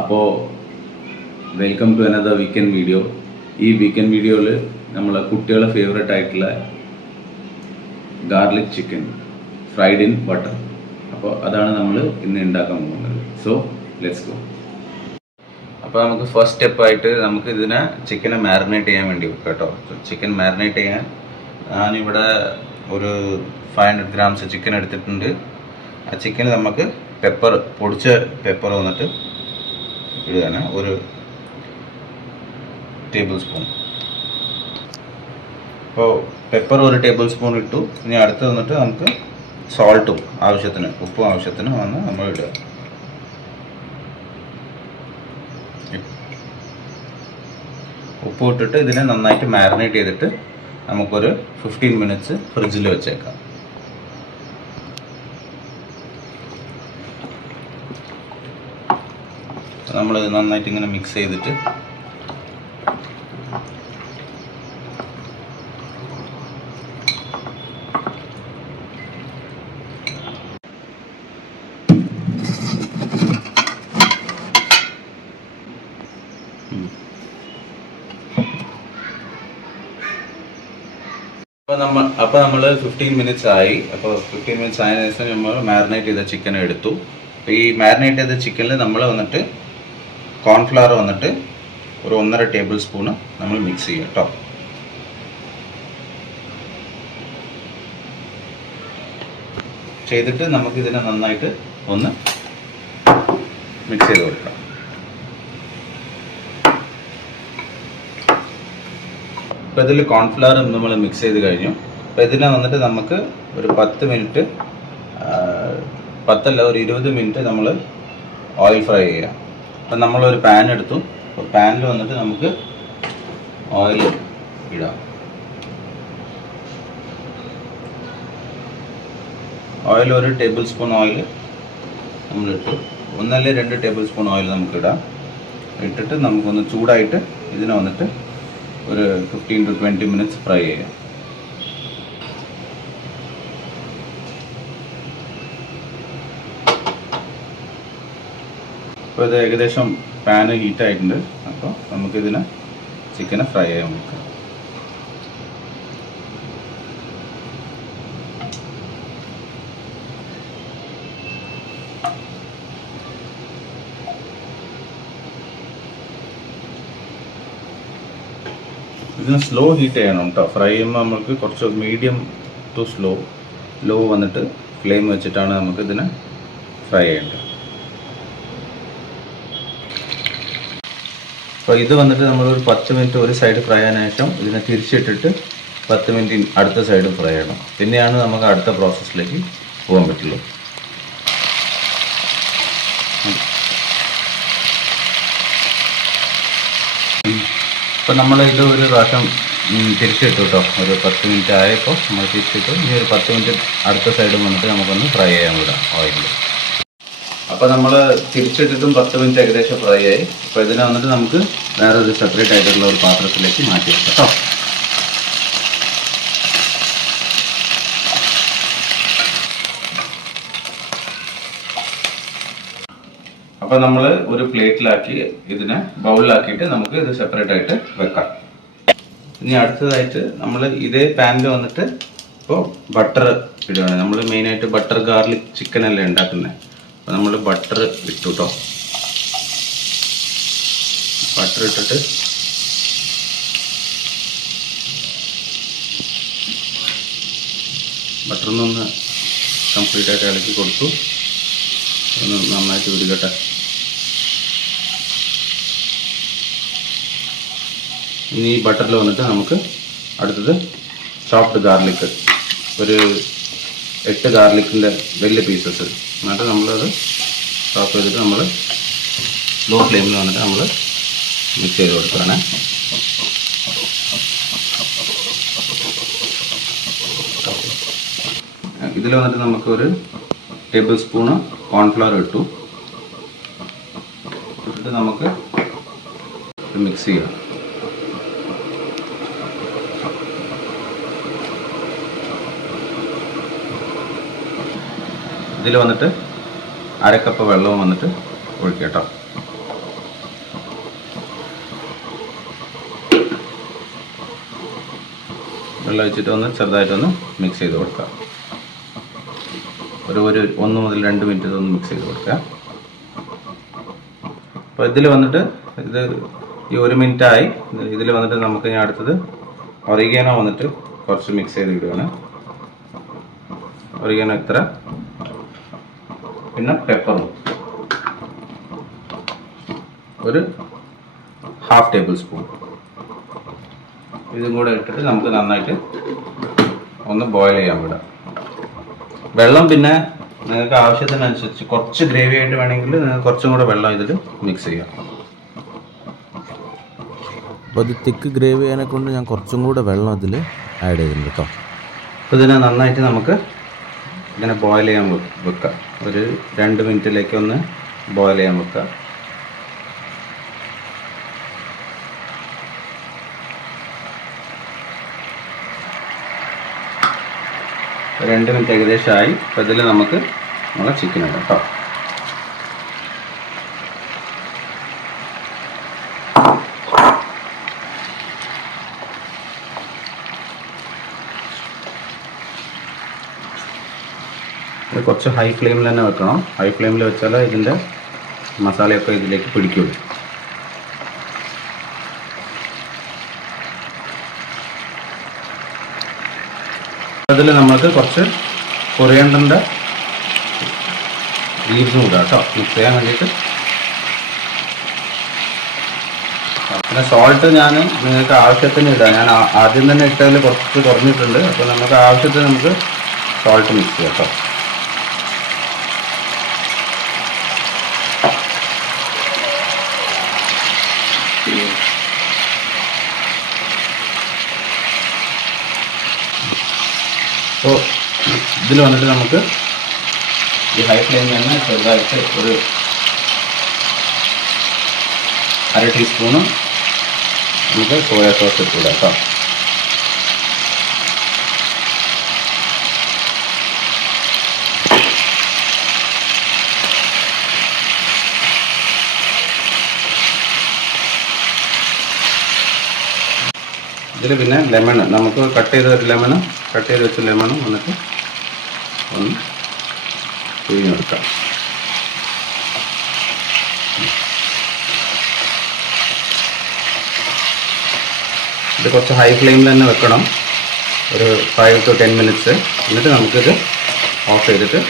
അപ്പോൾ welcome to another weekend video. ഈ weekend വീഡിയോയിൽ നമ്മളെ കുട്ടികളുടെ ഫേവറേറ്റ് ആയിട്ടുള്ള garlic chicken fried in butter, അപ്പോൾ അതാണ് നമ്മൾ ഇന്ന് ഉണ്ടാക്കാൻ പോകുന്നത്. So let's go. അപ്പോൾ നമുക്ക് ഫസ്റ്റ് സ്റ്റെപ്പായിട്ട് നമുക്ക് ഇതിനെ ചിക്കനെ മാരിനേറ്റ് ചെയ്യാൻ വേണ്ടി വെക്കാം കേട്ടോ. ചിക്കൻ മാരിനേറ്റ് ചെയ്യാൻ ഞാനിവിടെ ഒരു 500 ഗ്രാംസ് ചിക്കൻ എടുത്തിട്ടുണ്ട്. ആ ചിക്കൻ നമുക്ക് പൊടിച്ച പെപ്പർ വന്നിട്ട് ഇടുകയാണ്, ഒരു ടേബിൾ സ്പൂൺ. അപ്പോൾ പെപ്പർ ഒരു ടേബിൾ സ്പൂൺ ഇട്ടു. ഇനി അടുത്ത് വന്നിട്ട് നമുക്ക് സോൾട്ടും ആവശ്യത്തിന്, ഉപ്പും ആവശ്യത്തിന് വന്ന് നമ്മൾ ഇടുക. ഉപ്പ് ഇട്ടിട്ട് ഇതിനെ നന്നായിട്ട് മാരിനേറ്റ് ചെയ്തിട്ട് നമുക്കൊരു 15 മിനിറ്റ്സ് ഫ്രിഡ്ജിൽ വെച്ചേക്കാം. നമ്മൾ നന്നായിട്ട് ഇങ്ങനെ മിക്സ് ചെയ്തിട്ട് അപ്പോൾ നമ്മൾ 15 മിനിറ്റ്സ് ആയി. അപ്പോൾ 15 മിനിറ്റ്സ് ആയതിനു ശേഷം നമ്മൾ മാരിനേറ്റ് ചെയ്ത ചിക്കൻ എടുത്തു. അപ്പോൾ ഈ മാരിനേറ്റ് ചെയ്ത ചിക്കനിൽ നമ്മൾ വന്നിട്ട് കോൺഫ്ലവർ വന്നിട്ട് ഒരു 1.5 ടേബിൾ സ്പൂണ് നമ്മൾ മിക്സ് ചെയ്യുക കേട്ടോ. ചെയ്തിട്ട് നമുക്കിതിനെ നന്നായിട്ട് ഒന്ന് മിക്സ് ചെയ്ത് കൊടുക്കാം. അപ്പോൾ ഇതിൽ കോൺഫ്ലവർ നമ്മൾ മിക്സ് ചെയ്ത് കഴിഞ്ഞു. അപ്പോൾ ഇതിനെ വന്നിട്ട് നമുക്ക് ഒരു 10 മിനിറ്റ്, 10 അല്ല ഒരു 20 മിനിറ്റ് നമ്മൾ ഓയിൽ ഫ്രൈ ചെയ്യാം. അപ്പം നമ്മളൊരു പാൻ എടുത്തു. അപ്പോൾ പാനിൽ വന്നിട്ട് നമുക്ക് ഓയിൽ ഇടാം. ഓയിൽ ഒരു ടേബിൾ സ്പൂൺ ഓയിൽ നമ്മളിട്ടു. 1 അല്ലെങ്കിൽ 2 ടേബിൾ സ്പൂൺ ഓയിൽ നമുക്കിടാം. ഇട്ടിട്ട് നമുക്കൊന്ന് ചൂടായിട്ട് ഇതിനെ വന്നിട്ട് ഒരു 15 to 20 മിനിറ്റ്സ് ഫ്രൈ ചെയ്യാം. അപ്പോൾ ഇത് ഏകദേശം പാന് ഹീറ്റായിട്ടുണ്ട്. അപ്പോൾ നമുക്കിതിനെ ചിക്കനെ ഫ്രൈ ചെയ്യാൻ നോക്കാം. ഇതിന് സ്ലോ ഹീറ്റ് ചെയ്യണം കേട്ടോ. ഫ്രൈ ചെയ്യുമ്പോൾ നമുക്ക് കുറച്ച് മീഡിയം ടു ലോ വന്നിട്ട് ഫ്ലെയിം വെച്ചിട്ടാണ് നമുക്ക് ഇതിനെ ഫ്രൈ ചെയ്യേണ്ടത്. അപ്പോൾ ഇത് വന്നിട്ട് നമ്മളൊരു 10 മിനിറ്റ് ഒരു സൈഡ് ഫ്രൈ ആയതിനു ശേഷം ഇതിനെ തിരിച്ചിട്ടിട്ട് 10 മിനിറ്റ് അടുത്ത സൈഡ് ഫ്രൈ ചെയ്യണം. പിന്നെയാണ് നമുക്ക് അടുത്ത പ്രോസസ്സിലേക്ക് പോകാൻ പറ്റുള്ളൂ. അപ്പോൾ നമ്മൾ ഇത് ഒരു പ്രാവശ്യം തിരിച്ചിട്ടു കേട്ടോ. ഒരു 10 മിനിറ്റ് ആയപ്പോൾ നമ്മൾ തിരിച്ചിട്ടു. ഇനി ഒരു 10 മിനിറ്റ് അടുത്ത സൈഡ് വന്നിട്ട് നമുക്കൊന്ന് ഫ്രൈ ചെയ്യാൻ വിടാം ഓയിലിൽ. അപ്പോൾ നമ്മൾ തിരിച്ചിട്ടിട്ടും 10 മിനിറ്റ് ഏകദേശം ഫ്രൈ ആയി. അപ്പോൾ ഇതിനെ വന്നിട്ട് നമുക്ക് വേറെ ഒരു സെപ്പറേറ്റ് ആയിട്ടുള്ള ഒരു പാത്രത്തിലേക്ക് മാറ്റി വെക്കാം കേട്ടോ. അപ്പോൾ നമ്മൾ ഒരു പ്ലേറ്റിലാക്കി ഇതിനെ ബൗളിലാക്കിയിട്ട് നമുക്ക് ഇത് സെപ്പറേറ്റ് ആയിട്ട് വെക്കാം. ഇനി അടുത്തതായിട്ട് നമ്മൾ ഇതേ പാനിൽ വന്നിട്ട് ഇപ്പോൾ ബട്ടർ ഇടുകയാണ്. നമ്മൾ മെയിനായിട്ട് ബട്ടർ ഗാർലിക് ചിക്കൻ അല്ലേ ഉണ്ടാക്കുന്നത്. അപ്പോൾ നമ്മൾ ബട്ടർ ഇട്ടു കേട്ടോ. ബട്ടർ ഇട്ടിട്ട് ബട്ടറിനൊന്ന് കംപ്ലീറ്റ് ആയിട്ട് ഇളക്കി കൊടുത്തു. ഒന്ന് നന്നായിട്ട് ഉരുകട്ടെ. ഇനി ഈ ബട്ടറിൽ വന്നിട്ട് നമുക്ക് അടുത്തത് ചോപ്ഡ് ഗാർലിക്, ഒരു 8 ഗാർലിക്കിൻ്റെ വലിയ പീസസ്, എന്നിട്ട് നമ്മളത് ചോപ്പ് ചെയ്തിട്ട് നമ്മൾ ലോ ഫ്ലെയിമിൽ വന്നിട്ട് നമ്മൾ മിക്സ് ചെയ്ത് കൊടുക്കുകയാണ്. ഇതിൽ വന്നിട്ട് നമുക്കൊരു ടേബിൾ സ്പൂണ് കോൺഫ്ലവർ ഇട്ടു. എന്നിട്ട് നമുക്ക് മിക്സ് ചെയ്യാം. ഇതിൽ വന്നിട്ട് 1/2 കപ്പ് വെള്ളവും വന്നിട്ട് ഒഴിക്കുക കേട്ടോ. വെള്ളം ഒഴിച്ചിട്ട് ഒന്ന് ചെറുതായിട്ടൊന്ന് മിക്സ് ചെയ്ത് കൊടുക്കുക. ഒരു 1 മുതൽ 2 മിനിറ്റ് ഒന്ന് മിക്സ് ചെയ്ത് കൊടുക്കുക. അപ്പോൾ ഇതിൽ വന്നിട്ട് ഇത് ഈ 1 മിനിറ്റായി. ഇതിൽ വന്നിട്ട് നമുക്ക് ഇനി അടുത്തത് ഒറിഗാനോ വന്നിട്ട് കുറച്ച് മിക്സ് ചെയ്ത് ഇടുകയാണ്. ഒറിഗാനോ ഇത്ര, പിന്നെ പെപ്പറും ഒരു 1/2 ടേബിൾ സ്പൂൺ, ഇതും കൂടെ ഇട്ടിട്ട് നമുക്ക് നന്നായിട്ട് ഒന്ന് ബോയിൽ ചെയ്യാൻ വിടാം. വെള്ളം പിന്നെ നിങ്ങൾക്ക് ആവശ്യത്തിനനുസരിച്ച് കുറച്ച് ഗ്രേവി ആയിട്ട് വേണമെങ്കിൽ നിങ്ങൾക്ക് കുറച്ചും കൂടെ വെള്ളം ഇതിൽ മിക്സ് ചെയ്യാം. അപ്പോൾ ഇത് തിക്ക് ഗ്രേവി ആയതിനെ കൊണ്ട് ഞാൻ കുറച്ചും കൂടെ വെള്ളം ഇതിൽ ആഡ് ചെയ്തിട്ടുണ്ട് കേട്ടോ. അപ്പോൾ ഇതിനെ നന്നായിട്ട് നമുക്ക് ഇങ്ങനെ ബോയിൽ ചെയ്യാൻ വെക്കാം. ഒരു 2 മിനിറ്റിലേക്ക് ഒന്ന് ബോയിൽ ചെയ്യാൻ വെക്കാം. ഒരു 2 മിനിറ്റ് ഏകദേശമായി. അപ്പോൾ ഇതിൽ നമുക്ക് നമ്മളെ ചിക്കൻ ഇടാം കേട്ടോ. ഇത് കുറച്ച് ഹൈ ഫ്ലെയിമിൽ തന്നെ വെക്കണം. ഹൈ ഫ്ലെയിമിൽ വെച്ചാൽ ഇതിൻ്റെ മസാലയൊക്കെ ഇതിലേക്ക് പിടിക്കുള്ളൂ. അതിൽ നമുക്ക് കുറച്ച് കൊറിയാണ്ടറിൻ്റെ ലീവ്സും ഇടാം കേട്ടോ, മിക്സ് ചെയ്യാൻ വേണ്ടിയിട്ട്. പിന്നെ സോൾട്ട് ഞാൻ നിങ്ങൾക്ക് ആവശ്യത്തിന് ഇടാം. ഞാൻ ആദ്യം തന്നെ ഇട്ടതിൽ കുറച്ച് കുറഞ്ഞിട്ടുണ്ട്. അപ്പോൾ നമുക്ക് ആവശ്യത്തിന് നമുക്ക് സോൾട്ട് മിക്സ് ചെയ്യാം കേട്ടോ. അപ്പോൾ ഇതിൽ വന്നിട്ട് നമുക്ക് ഈ ഹൈ ഫ്ലെയിമിൽ തന്നെ ചെറുതായിട്ട് ഒരു 1/2 ടീസ്പൂണ് നമുക്ക് സോയാ സോസ് ഇട്ടിടാം കേട്ടോ. ഇതിൽ പിന്നെ ലെമൺ നമുക്ക് കട്ട് ചെയ്ത് വെച്ച ലെമണും വന്നിട്ട് ഒന്ന് പിഴിഞ്ഞെടുക്കാം. ഇത് കുറച്ച് ഹൈ ഫ്ലെയിമിൽ തന്നെ വെക്കണം, ഒരു 5 to 10 മിനിറ്റ്സ്. എന്നിട്ട് നമുക്കിത് ഓഫ് ചെയ്തിട്ട്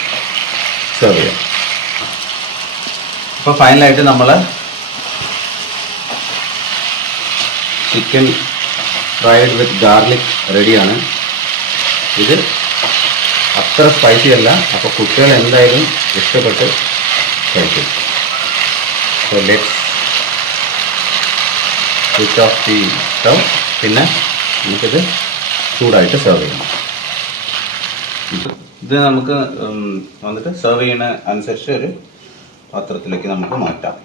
സെർവ് ചെയ്യാം. അപ്പോൾ ഫൈനലായിട്ട് നമ്മൾ ചിക്കൻ ഫ്രൈഡ് വിത്ത് ഗാർലിക് റെഡിയാണ്. ഇത് അത്ര സ്പൈസി അല്ല, അപ്പോൾ കുട്ടികൾ എന്തായാലും ഇഷ്ടപ്പെട്ട് കഴിക്കും. So let's switch off the stove. പിന്നെ നമുക്കിത് ചൂടായിട്ട് സെർവ് ചെയ്യണം. ഇത് നമുക്ക് വന്നിട്ട് സെർവ് ചെയ്യുന്ന അനുസരിച്ച് ഒരു പാത്രത്തിലേക്ക് നമുക്ക് മാറ്റാം.